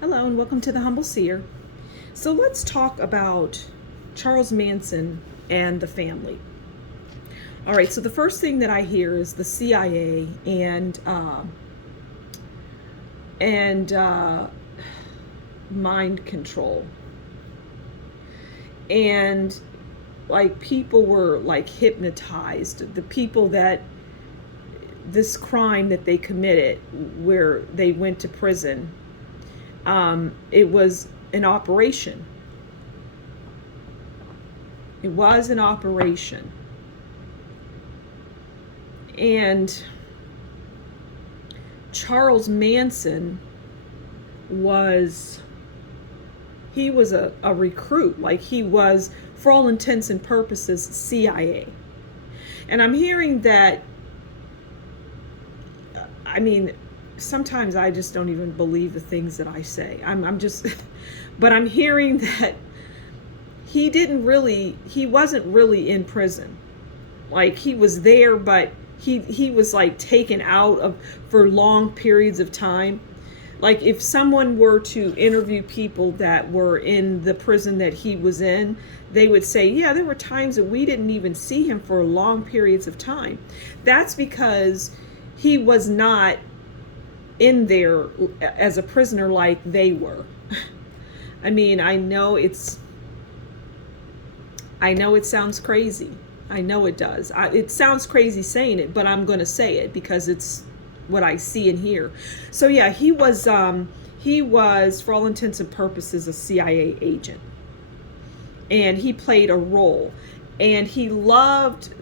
Hello and welcome to the Humble Seer. So let's talk about Charles Manson and the family. All right, so the first thing that I hear is the CIA and mind control. And like people were like hypnotized. The people that this crime that they committed where they went to prison, it was an operation. It was an operation. And Charles Manson was, he was a recruit. Like he was, for all intents and purposes, CIA. And I'm hearing that, I mean, sometimes I just don't even believe the things that I say. I'm just, but I'm hearing that he wasn't really in prison. Like he was there, but he was like taken out of for long periods of time. Like if someone were to interview people that were in the prison that he was in, they would say, yeah, there were times that we didn't even see him for long periods of time. That's because he was not in there as a prisoner like they were. I mean, I know it sounds crazy. I know it does. It sounds crazy saying it, but I'm going to say it because it's what I see and hear. So yeah, he was for all intents and purposes a CIA agent. And he played a role. And he loved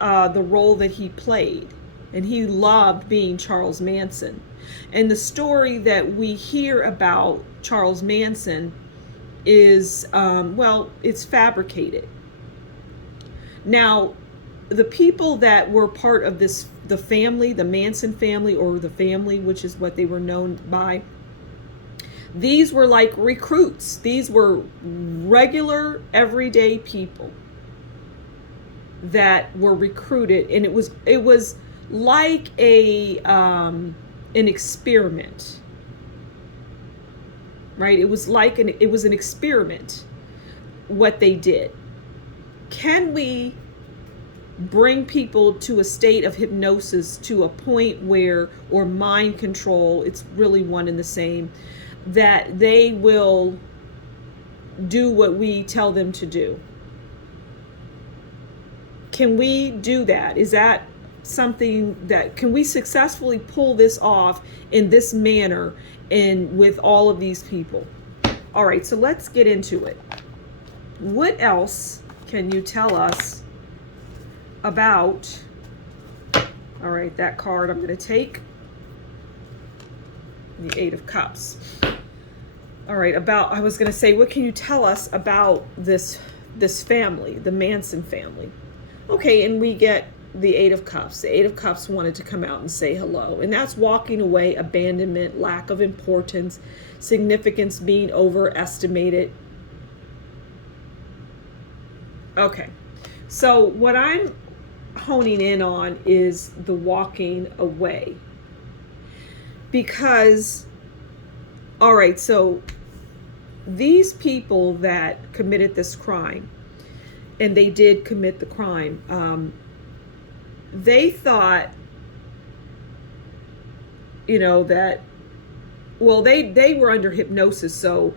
the role that he played. And he loved being Charles Manson. And the story that we hear about Charles Manson is, it's fabricated. Now, the people that were part of this, the family, the Manson family, or the family, which is what they were known by, these were like recruits. These were regular, everyday people that were recruited, and it was like an experiment, right? It was an experiment what they did. Can we bring people to a state of hypnosis to a point where, or mind control, it's really one and the same, that they will do what we tell them to do? Can we do that? Is that something that, can we successfully pull this off in this manner and with all of these people? All right, so let's get into it. What else can you tell us about, all right, that card I'm going to take, the Eight of Cups. All right, I was going to say, what can you tell us about this family, the Manson family? Okay, and we get the Eight of Cups. The Eight of Cups wanted to come out and say hello. And that's walking away, abandonment, lack of importance, significance being overestimated. Okay, so what I'm honing in on is the walking away. Because, all right, so these people that committed this crime, and they did commit the crime, they thought, that, well, they were under hypnosis. So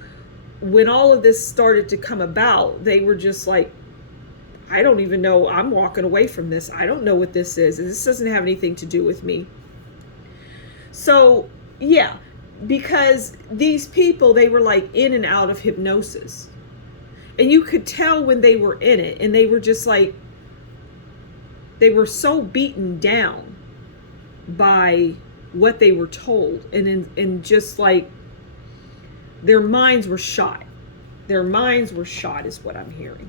when all of this started to come about, they were just like, I don't even know, I'm walking away from this. I don't know what this is. This doesn't have anything to do with me. So, yeah, because these people, they were like in and out of hypnosis. And you could tell when they were in it, and they were just like, they were so beaten down by what they were told. And just like, their minds were shot. Their minds were shot is what I'm hearing.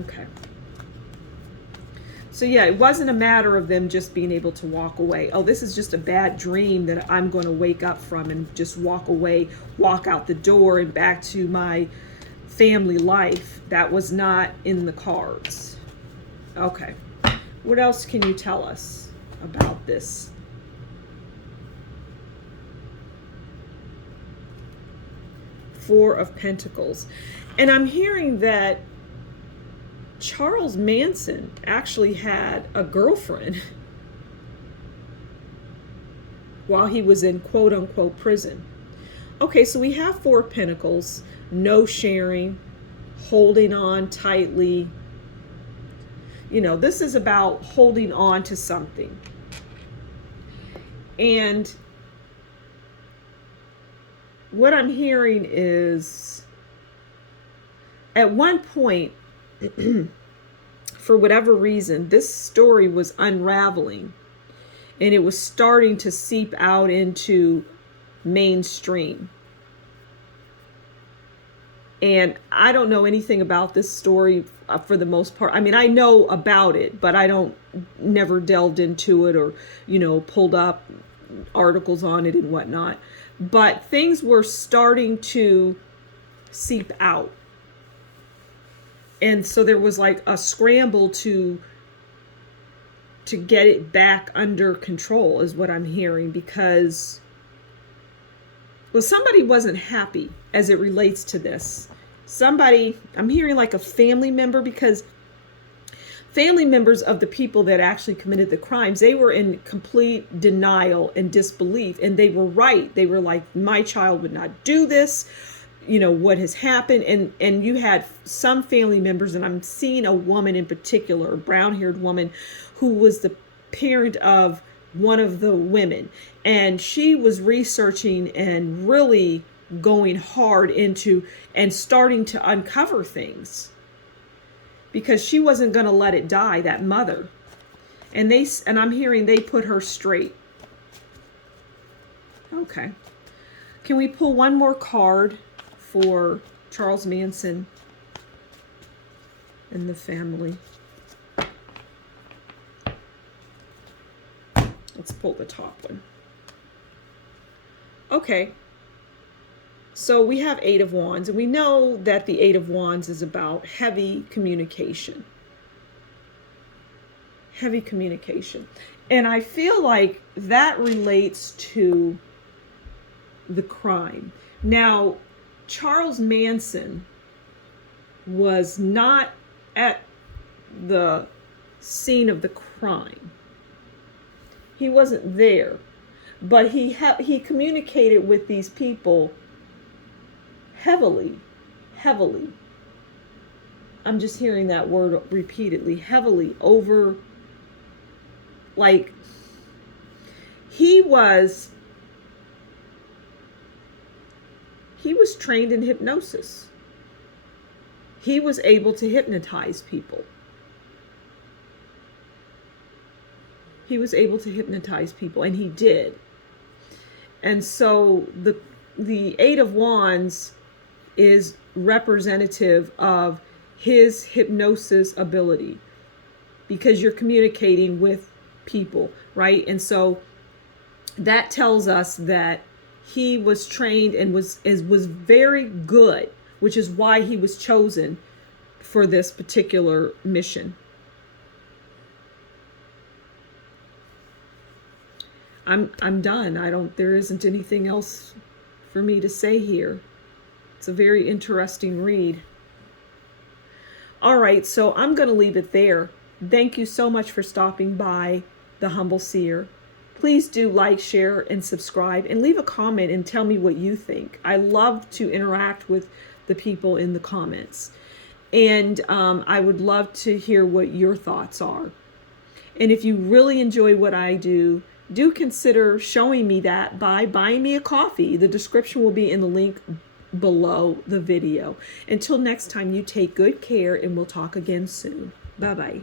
Okay. So yeah, it wasn't a matter of them just being able to walk away. Oh, this is just a bad dream that I'm going to wake up from and just walk away, walk out the door and back to my family life. That was not in the cards. Okay. What else can you tell us about this? Four of Pentacles. And I'm hearing that Charles Manson actually had a girlfriend while he was in quote-unquote prison. Okay, so we have Four of Pentacles, no sharing, holding on tightly. You know, this is about holding on to something. And what I'm hearing is, at one point, for whatever reason, this story was unraveling and it was starting to seep out into mainstream. And I don't know anything about this story for the most part. I mean, I know about it, but I never delved into it or, you know, pulled up articles on it and whatnot. But things were starting to seep out. And so there was like a scramble to get it back under control, is what I'm hearing, because, well, somebody wasn't happy as it relates to this. Somebody, I'm hearing like a family member, because family members of the people that actually committed the crimes, they were in complete denial and disbelief, and they were right. They were like, my child would not do this. You know, what has happened. And you had some family members, and I'm seeing a woman in particular, a brown-haired woman, who was the parent of one of the women. And she was researching and really going hard into and starting to uncover things, because she wasn't going to let it die, that mother. And I'm hearing they put her straight. Okay. Can we pull one more card for Charles Manson and the family? Let's pull the top one. Okay. So we have Eight of Wands, and we know that the Eight of Wands is about heavy communication. Heavy communication. And I feel like that relates to the crime. Now, Charles Manson was not at the scene of the crime. He wasn't there, but he communicated with these people heavily. I'm just hearing that word repeatedly, heavily, over, like, he was trained in hypnosis. He was able to hypnotize people. He was able to hypnotize people, and he did. And so the Eight of Wands is representative of his hypnosis ability, because you're communicating with people, right? And so that tells us that he was trained and was very good, which is why he was chosen for this particular mission. I'm done. There isn't anything else for me to say here. It's a very interesting read. All right, so I'm going to leave it there. Thank you so much for stopping by The Humble Seer. Please do like, share, and subscribe, and leave a comment and tell me what you think. I love to interact with the people in the comments. And I would love to hear what your thoughts are. And if you really enjoy what I do consider showing me that by buying me a coffee. The description will be in the link below the video. Until next time, you take good care, and we'll talk again soon. Bye-bye.